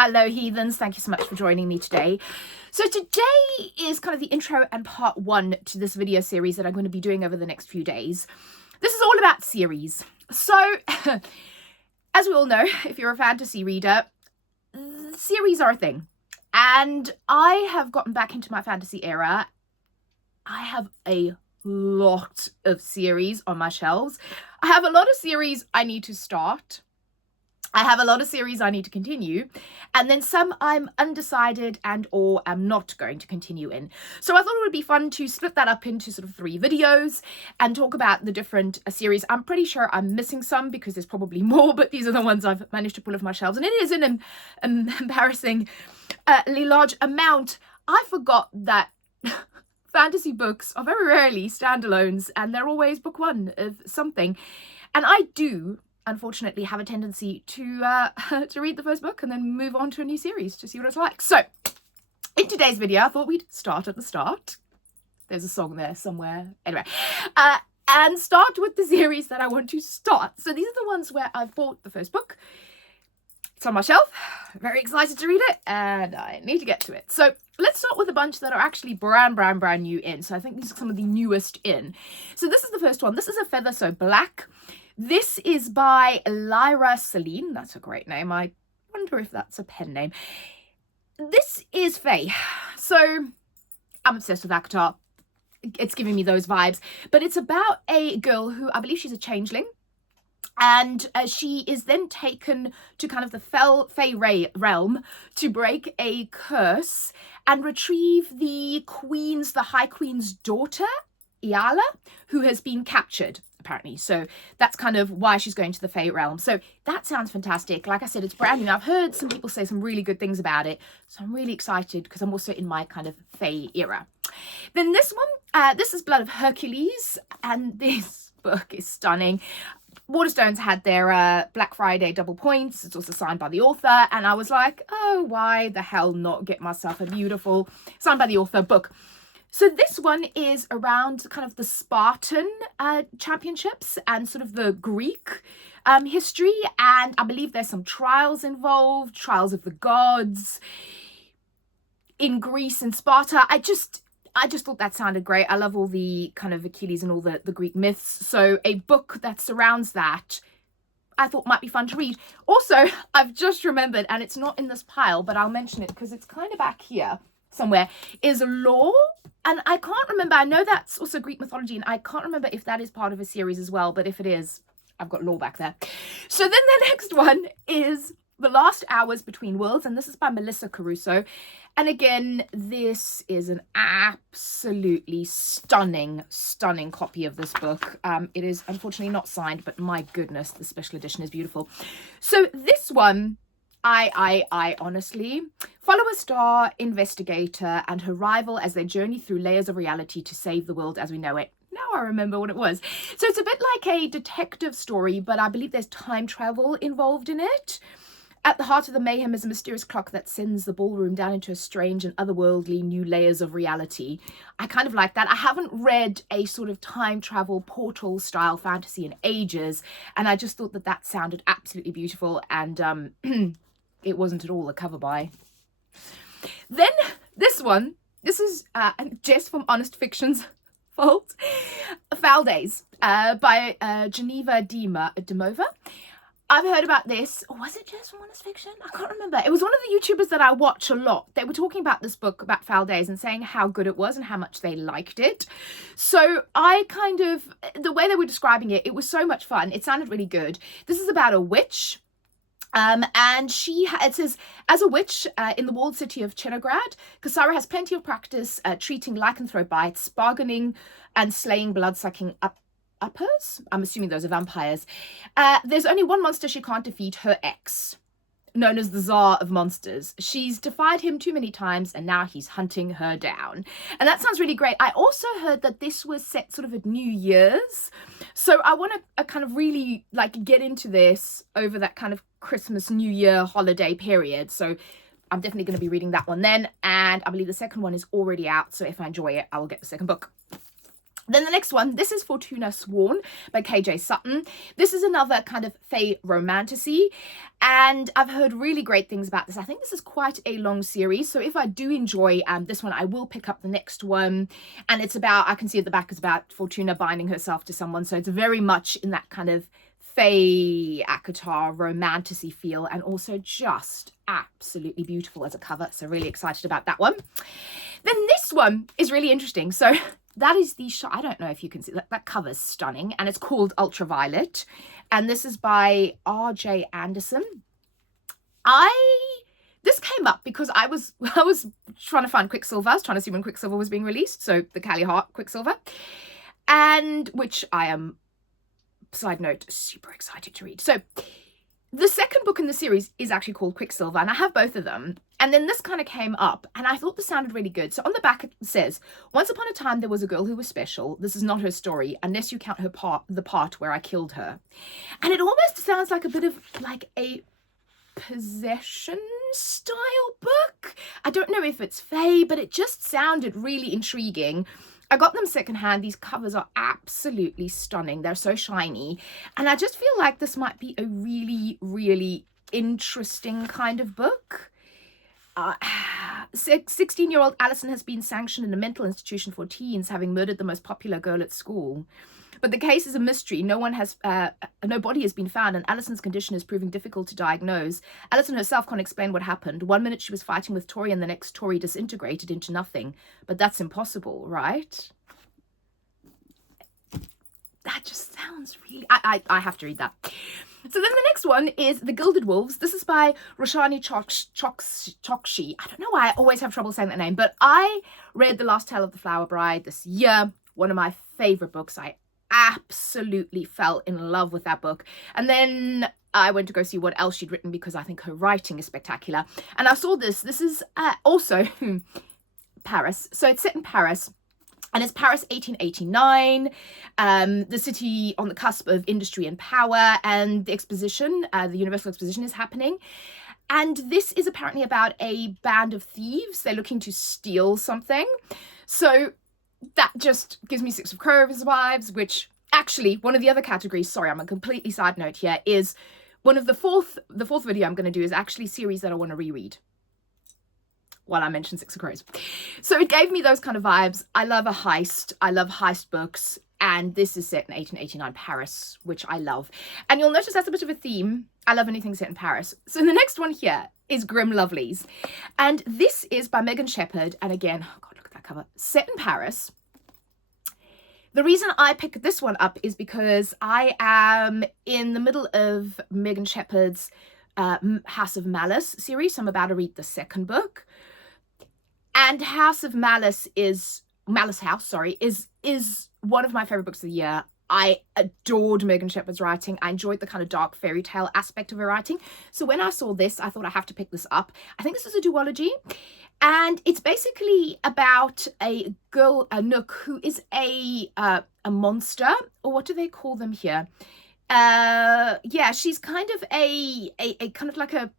Hello, heathens. Thank you so much for joining me today. So today is kind of the intro and part one to this video series that I'm going to be doing over the next few days. This is all about series. So, as we all know, if you're a fantasy reader, series are a thing. And I have gotten back into my fantasy era. I have a lot of series on my shelves. I have a lot of series I need to start. I have a lot of series I need to continue, and then some I'm undecided and or am not going to continue in. So I thought it would be fun to split that up into sort of 3 videos and talk about the different series. I'm pretty sure I'm missing some because there's probably more, but these are the ones I've managed to pull off my shelves, and it is an embarrassingly large amount. I forgot that fantasy books are very rarely standalones, and they're always book one of something, and I do unfortunately have a tendency to read the first book and then move on to a new series to see what it's like. So in today's video, I thought we'd start at the start. There's a song there somewhere. Anyway, and start with the series that I want to start. So these are the ones where I've bought the first book. It's on my shelf. I'm very excited to read it, and I need to get to it. So let's start with a bunch that are actually brand new in. So I think these are some of the newest in. So this is the first one. This is A Feather So Black. This is by Lyra Celine. That's a great name. I wonder if that's a pen name. This is Fae. So I'm obsessed with ACOTAR. It's giving me those vibes. But it's about a girl who, I believe she's a changeling. And she is then taken to kind of the Fae realm to break a curse and retrieve the High Queen's daughter, Iala, who has been captured, apparently. So that's kind of why she's going to the Fae realm. So that sounds fantastic. Like I said, it's brand new. I've heard some people say some really good things about it. So I'm really excited because I'm also in my kind of Fae era. Then this one, this is Blood of Hercules. And this book is stunning. Waterstones had their Black Friday double points. It's also signed by the author. And I was like, oh, why the hell not get myself a beautiful signed by the author book? So this one is around kind of the Spartan championships and sort of the Greek history. And I believe there's some trials involved, trials of the gods in Greece and Sparta. I just thought that sounded great. I love all the kind of Achilles and all the Greek myths. So a book that surrounds that I thought might be fun to read. Also, I've just remembered, and it's not in this pile, but I'll mention it because it's kind of back here somewhere, is Lore. And I can't remember, I know that's also Greek mythology, and I can't remember if that is part of a series as well, but if it is, I've got Lore back there. So then the next one is The Last Hours Between Worlds, and this is by Melissa Caruso. And again, this is an absolutely stunning copy of this book. It is unfortunately not signed, but my goodness, the special edition is beautiful. So this one, I honestly follow a star investigator and her rival as they journey through layers of reality to save the world as we know it. Now I remember what it was. So it's a bit like a detective story, but I believe there's time travel involved in it. At the heart of the mayhem is a mysterious clock that sends the ballroom down into a strange and otherworldly new layers of reality. I kind of like that. I haven't read a sort of time travel portal style fantasy in ages, and I just thought that that sounded absolutely beautiful, and it wasn't at all a cover buy. Then this one, this is Jess from Honest Fiction's fault, Foul Days by Geneva Demova. I've heard about this. Or was it Jess from Honest Fiction? I can't remember. It was one of the YouTubers that I watch a lot. They were talking about this book, about Foul Days, and saying how good it was and how much they liked it. So I kind of, the way they were describing it, it was so much fun. It sounded really good. This is about a witch. And it says, as a witch in the walled city of Cherograd, Kasara has plenty of practice treating lycanthrope bites, bargaining and slaying blood-sucking uppers. I'm assuming those are vampires. There's only one monster she can't defeat, her ex, known as the Tsar of Monsters. She's defied him too many times, and now he's hunting her down. And that sounds really great. I also heard that this was set sort of at New Year's. So I want to kind of really like get into this over that kind of Christmas, New Year holiday period. So I'm definitely going to be reading that one then. And I believe the second one is already out. So if I enjoy it, I will get the second book. Then the next one, this is Fortuna Sworn by KJ Sutton. This is another kind of fae romantasy, and I've heard really great things about this. I think this is quite a long series, so if I do enjoy this one, I will pick up the next one. And it's about, I can see at the back, it's about Fortuna binding herself to someone, so it's very much in that kind of fae ACOTAR romantasy feel, and also just absolutely beautiful as a cover, so really excited about that one. Then this one is really interesting. So that is the shot. I don't know if you can see that. That cover's stunning, and it's called Ultraviolet, and this is by R.J. Anderson. This came up because I was trying to find Quicksilver. I was trying to see when Quicksilver was being released, so the Callie Hart Quicksilver, and which I am, side note, super excited to read. So the second book in the series is actually called Quicksilver, and I have both of them. And then this kind of came up, and I thought this sounded really good. So on the back it says, once upon a time there was a girl who was special. This is not her story, unless you count the part where I killed her. And it almost sounds like a bit of like a possession style book. I don't know if it's fae, but it just sounded really intriguing. I got them secondhand. These covers are absolutely stunning. They're so shiny. And I just feel like this might be a really, really interesting kind of book. 16-year-old Allison has been sanctioned in a mental institution for teens, having murdered the most popular girl at school. But the case is a mystery. No body has been found, and Allison's condition is proving difficult to diagnose. Allison herself can't explain what happened. One minute she was fighting with Tori, and the next Tori disintegrated into nothing. But that's impossible, right? That just sounds really... I have to read that. So then the next one is The Gilded Wolves. This is by Roshani Chokshi. I don't know why I always have trouble saying that name, but I read The Last Tale of the Flower Bride this year. One of my favorite books. I absolutely fell in love with that book. And then I went to go see what else she'd written because I think her writing is spectacular. And I saw this. This is also Paris. So it's set in Paris. And it's Paris 1889, the city on the cusp of industry and power, and the exposition, the Universal Exposition is happening. And this is apparently about a band of thieves. They're looking to steal something. So that just gives me Six of Crows vibes, which actually one of the other categories, sorry, I'm a completely side note here, is one of the fourth video I'm going to do is actually series that I want to reread. While I mentioned Six of Crows. So it gave me those kind of vibes. I love a heist. I love heist books. And this is set in 1889 Paris, which I love. And you'll notice that's a bit of a theme. I love anything set in Paris. So the next one here is Grim Lovelies. And this is by Megan Shepherd. And again, oh God, look at that cover. Set in Paris. The reason I picked this one up is because I am in the middle of Megan Shepherd's House of Malice series. So I'm about to read the second book. And House of Malice is one of my favorite books of the year. I adored Megan Shepherd's writing. I enjoyed the kind of dark fairy tale aspect of her writing. So when I saw this, I thought I have to pick this up. I think this is a duology. And it's basically about a girl, a Nook, who is a monster, or what do they call them here? Yeah, she's kind of a kind of like a...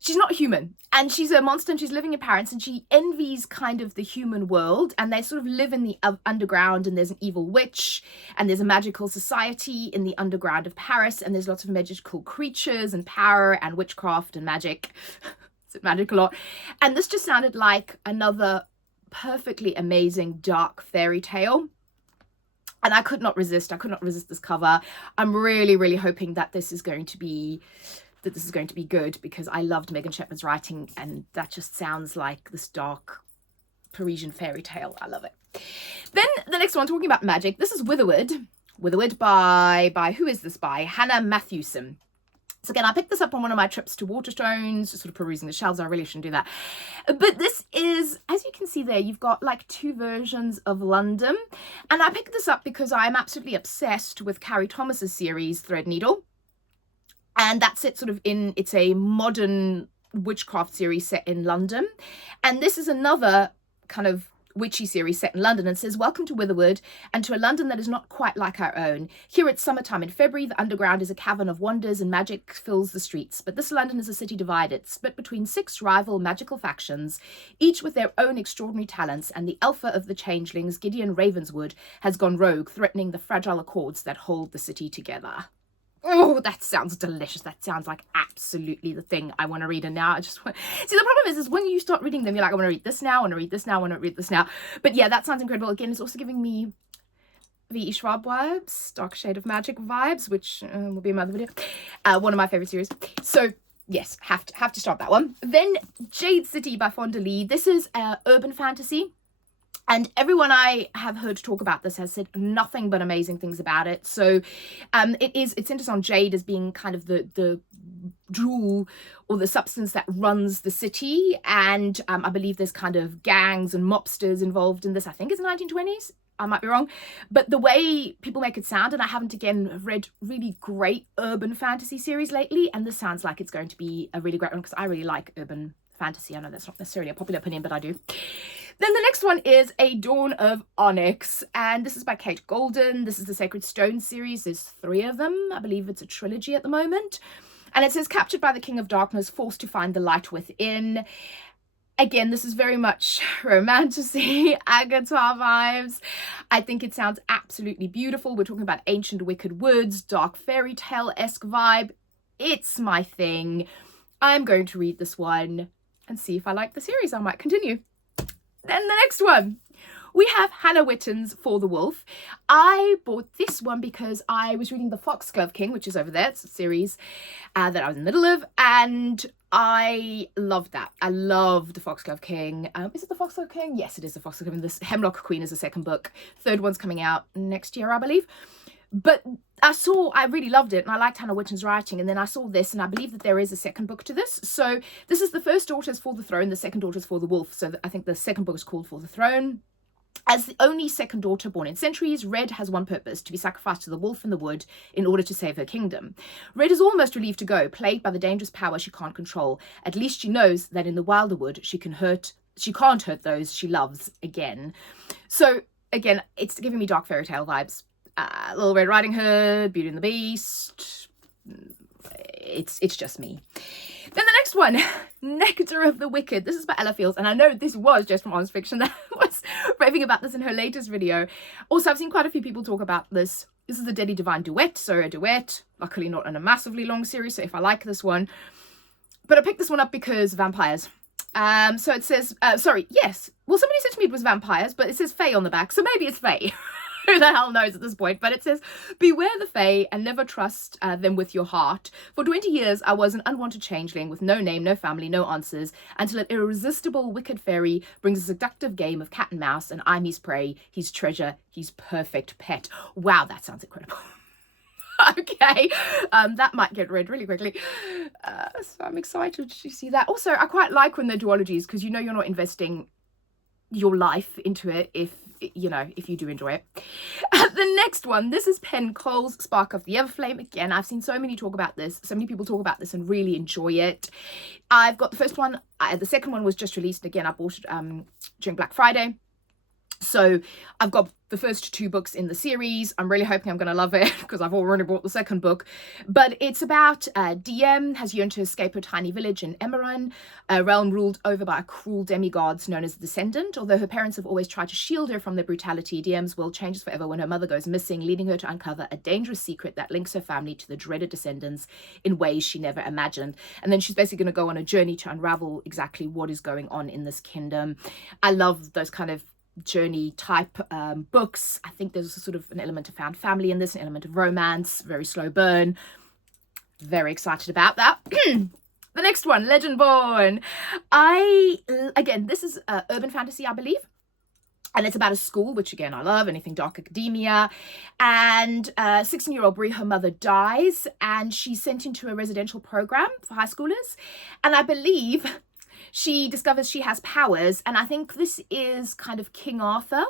she's not human, and she's a monster, and she's living in Paris, and she envies kind of the human world, and they sort of live in the underground, and there's an evil witch, and there's a magical society in the underground of Paris, and there's lots of magical creatures and power and witchcraft and magic. It's magic a lot. And this just sounded like another perfectly amazing dark fairy tale. And I could not resist this cover. I'm really, really hoping that this is going to be good, because I loved Megan Shepherd's writing, and that just sounds like this dark Parisian fairy tale. I love it. Then the next one, talking about magic, this is Witherwood by who is this by? Hannah Matthewson. So again, I picked this up on one of my trips to Waterstones, just sort of perusing the shelves. I really shouldn't do that. But this is, as you can see there, you've got like two versions of London. And I picked this up because I'm absolutely obsessed with Carrie Thomas's series, Threadneedle. And that's it sort of in, it's a modern witchcraft series set in London. And this is another kind of witchy series set in London, and says, welcome to Witherwood and to a London that is not quite like our own. Here it's summertime in February, the underground is a cavern of wonders and magic fills the streets. But this London is a city divided, split between 6 rival magical factions, each with their own extraordinary talents, and the alpha of the changelings, Gideon Ravenswood, has gone rogue, threatening the fragile accords that hold the city together. Oh, that sounds delicious. That sounds like absolutely the thing I want to read. And now I just want... See, the problem is when you start reading them, you're like, I want to read this now, I want to read this now, I want to read this now. But yeah, that sounds incredible. Again, it's also giving me V.E. Schwab vibes, Dark Shade of Magic vibes, which will be another video. One of my favorite series. So yes, have to start that one. Then Jade City by Fonda Lee. This is urban fantasy. And everyone I have heard talk about this has said nothing but amazing things about it. So it centers on jade as being kind of the jewel or the substance that runs the city. And I believe there's kind of gangs and mobsters involved in this. I think it's the 1920s. I might be wrong. But the way people make it sound, and I haven't, again, read really great urban fantasy series lately. And this sounds like it's going to be a really great one because I really like urban fantasy. I know that's not necessarily a popular opinion, but I do. Then the next one is A Dawn of Onyx, and this is by Kate Golden. This is the Sacred Stone series. There's 3 of them. I believe it's a trilogy at the moment. And it says, captured by the King of Darkness, forced to find the light within. Again, this is very much romantasy, Agatha vibes. I think it sounds absolutely beautiful. We're talking about ancient wicked woods, dark fairy tale-esque vibe. It's my thing. I'm going to read this one and see if I like the series. I might continue. Then the next one, we have Hannah Witton's For the Wolf. I bought this one because I was reading The Foxglove King, which is over there. It's a series that I was in the middle of, and I loved that. I loved The Foxglove King. Is it The Foxglove King? Yes, it is The Foxglove King. This Hemlock Queen is the second book. 3rd one's coming out next year, I believe. But I really loved it, and I liked Hannah Witton's writing, and then I saw this, and I believe that there is a second book to this. So this is the first Daughters for the Throne, the second Daughters for the Wolf. So I think the second book is called For the Throne. As the only second daughter born in centuries, Red has one purpose: to be sacrificed to the wolf in the wood in order to save her kingdom. Red is almost relieved to go, plagued by the dangerous power she can't control. At least she knows that in the wilder wood she can't hurt those she loves again. So again, it's giving me dark fairy tale vibes. Little Red Riding Hood, Beauty and the Beast. It's just me. Then the next one, Nectar of the Wicked. This is by Ella Fields, and I know this was just from Honest Fiction that was raving about this in her latest video. Also, I've seen quite a few people talk about this. This is a Deadly Divine duet, so a duet. Luckily not in a massively long series, so if I like this one. But I picked this one up because vampires. So it says, yes. Well, somebody said to me it was vampires, but it says Fae on the back, so maybe it's Fae. Who the hell knows at this point? But it says, beware the Fae and never trust them with your heart. For 20 years, I was an unwanted changeling with no name, no family, no answers, until an irresistible wicked fairy brings a seductive game of cat and mouse, and I'm his prey, his treasure, his perfect pet. Wow, that sounds incredible. Okay, that might get read really quickly. So I'm excited to see that. Also, I quite like when they're duologies, because you know you're not investing your life into it if you do enjoy it. The next one, this is Penn Cole's Spark of the Everflame. Again, I've seen so many people talk about this and really enjoy it. I've got the first one. The second one was just released. Again, I bought it during Black Friday. So I've got the first 2 books in the series. I'm really hoping I'm going to love it because I've already bought the second book. But it's about Diem has yearned to escape her tiny village in Emerald, a realm ruled over by cruel demigods known as the Descendant. Although her parents have always tried to shield her from their brutality, Diem's world changes forever when her mother goes missing, leading her to uncover a dangerous secret that links her family to the dreaded Descendants in ways she never imagined. And then she's basically going to go on a journey to unravel exactly what is going on in this kingdom. I love those kind of journey type books. I think there's a sort of an element of found family in this, an element of romance, very slow burn. Very excited about that. The next one, Legendborn. Again, this is urban fantasy, I believe. And it's about a school, which again, I love, anything dark academia. And 16-year-old Brie, her mother dies, and she's sent into a residential program for high schoolers. And I believe she discovers she has powers, and I think this is kind of King Arthur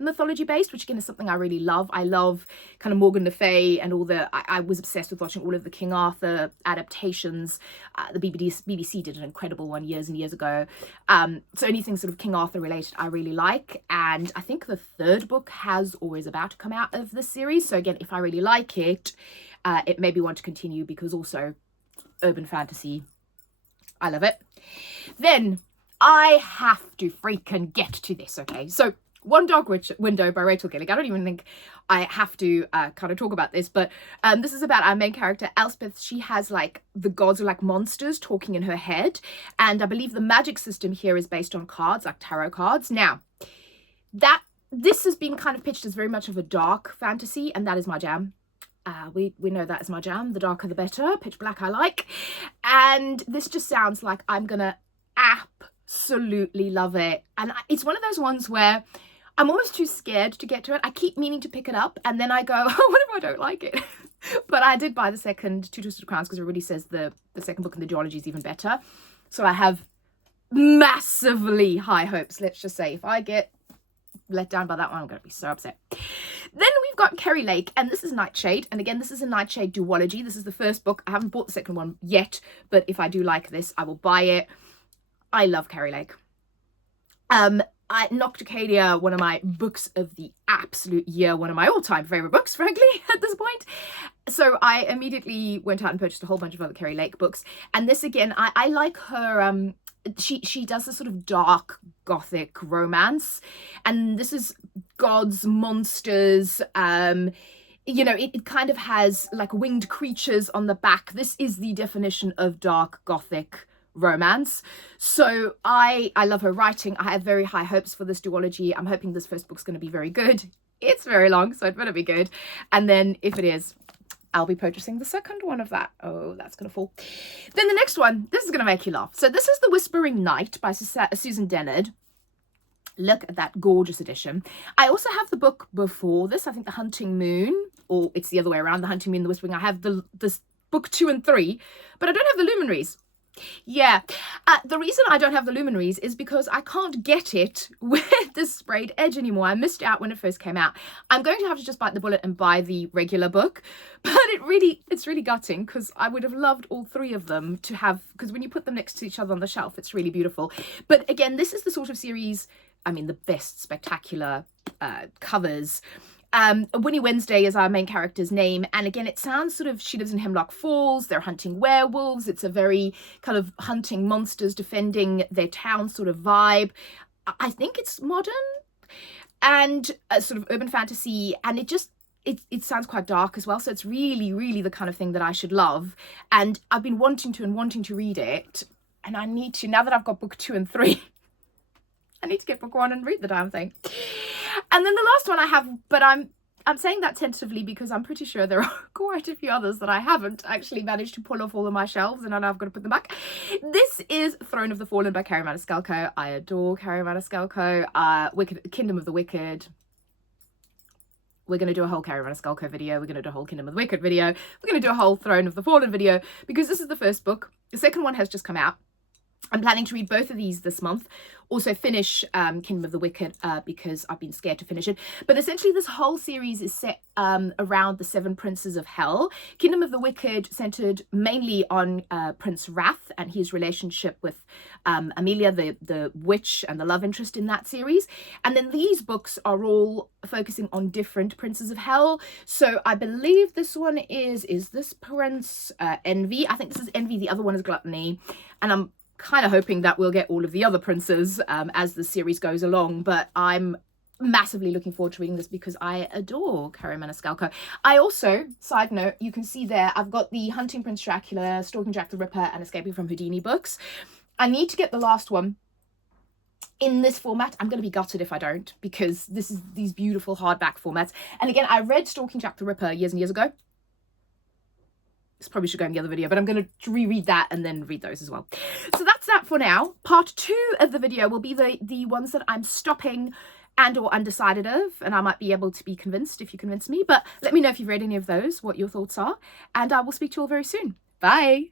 mythology based, which again is something I really love. I love kind of Morgan Le Fay and all the, I was obsessed with watching all of the King Arthur adaptations. The BBC did an incredible one years and years ago. So anything sort of King Arthur related I really like. And I think the third book has or is about to come out of this series. So again, if I really like it, it made me want to continue, because also urban fantasy, I love it. Then I have to freaking get to this, okay? So One Dark Window by Rachel Gillig. I don't even think I have to kind of talk about this, but this is about our main character, Elspeth. She has like the gods are like monsters talking in her head. And I believe the magic system here is based on cards, like tarot cards. Now, this has been kind of pitched as very much of a dark fantasy, and that is my jam. We know that is my jam. The darker the better. Pitch black I like. And this just sounds like I'm gonna absolutely love it. And it's one of those ones where I'm almost too scared to get to it. I keep meaning to pick it up, and then I go, oh, what if I don't like it? But I did buy the second Two Twisted Crowns because it really says the second book in the duology is even better. So I have massively high hopes. Let's just say if I get let down by that one, I'm going to be so upset. Then we've got Kari Lake, and this is Nightshade. And again, this is a Nightshade duology. This is the first book. I haven't bought the second one yet, but if I do like this, I will buy it. I love Kari Lake. Nocticadia, one of my books of the absolute year, one of my all-time favorite books, frankly, at this point. So I immediately went out and purchased a whole bunch of other Kari Lake books. And this again, I like her, she does this sort of dark gothic romance, and this is gods, monsters, you know, it kind of has like winged creatures on the back. This is the definition of dark gothic romance. So I love her writing. I have very high hopes for this duology. I'm hoping this first book's going to be very good. It's very long, so it better be good. And then if it is, I'll be purchasing the second one of that. Oh, that's going to fall. Then the next one, this is going to make you laugh. So this is The Whispering Night by Susan Dennard. Look at that gorgeous edition. I also have the book before this, I think The Hunting Moon, or it's the other way around, The Hunting Moon, The Whispering. I have this book 2 and 3, but I don't have the Luminaries. Yeah, the reason I don't have the Luminaries is because I can't get it with the sprayed edge anymore. I missed out when it first came out. I'm going to have to just bite the bullet and buy the regular book, but it's really gutting, because I would have loved all three of them to have, because when you put them next to each other on the shelf, it's really beautiful. But again, this is the sort of series, I mean, the best spectacular covers. Winnie Wednesday is our main character's name, and again it sounds sort of, she lives in Hemlock Falls, they're hunting werewolves, it's a very kind of hunting monsters, defending their town sort of vibe. I think it's modern and sort of urban fantasy, and it sounds quite dark as well, so it's really the kind of thing that I should love. And I've been wanting to read it, and I need to, now that I've got book 2 and 3, I need to get book 1 and read the damn thing. And then the last one I have, but I'm saying that tentatively because I'm pretty sure there are quite a few others that I haven't actually managed to pull off all of my shelves, and I know I've got to put them back. This is Throne of the Fallen by Kerri Maniscalco. I adore Kerri Maniscalco. Kingdom of the Wicked. We're going to do a whole Kerri Maniscalco video. We're going to do a whole Kingdom of the Wicked video. We're going to do a whole Throne of the Fallen video, because this is the first book. The second one has just come out. I'm planning to read both of these this month. Also finish Kingdom of the Wicked because I've been scared to finish it. But essentially this whole series is set around the 7 princes of hell. Kingdom of the Wicked centered mainly on Prince Wrath and his relationship with Amelia, the witch and the love interest in that series. And then these books are all focusing on different princes of hell. So I believe this one is this Prince Envy? I think this is Envy. The other one is Gluttony. And I'm kind of hoping that we'll get all of the other princes as the series goes along, but I'm massively looking forward to reading this because I adore Kerri Maniscalco. I also, side note, you can see there, I've got the Hunting Prince Dracula, Stalking Jack the Ripper, and Escaping from Houdini books. I need to get the last one in this format. I'm going to be gutted if I don't, because this is these beautiful hardback formats. And again, I read Stalking Jack the Ripper years and years ago. This probably should go in the other video, but I'm going to reread that and then read those as well. So that's that for now. Part 2 of the video will be the ones that I'm stopping and or undecided of, and I might be able to be convinced if you convince me. But let me know if you've read any of those, what your thoughts are, and I will speak to you all very soon. Bye!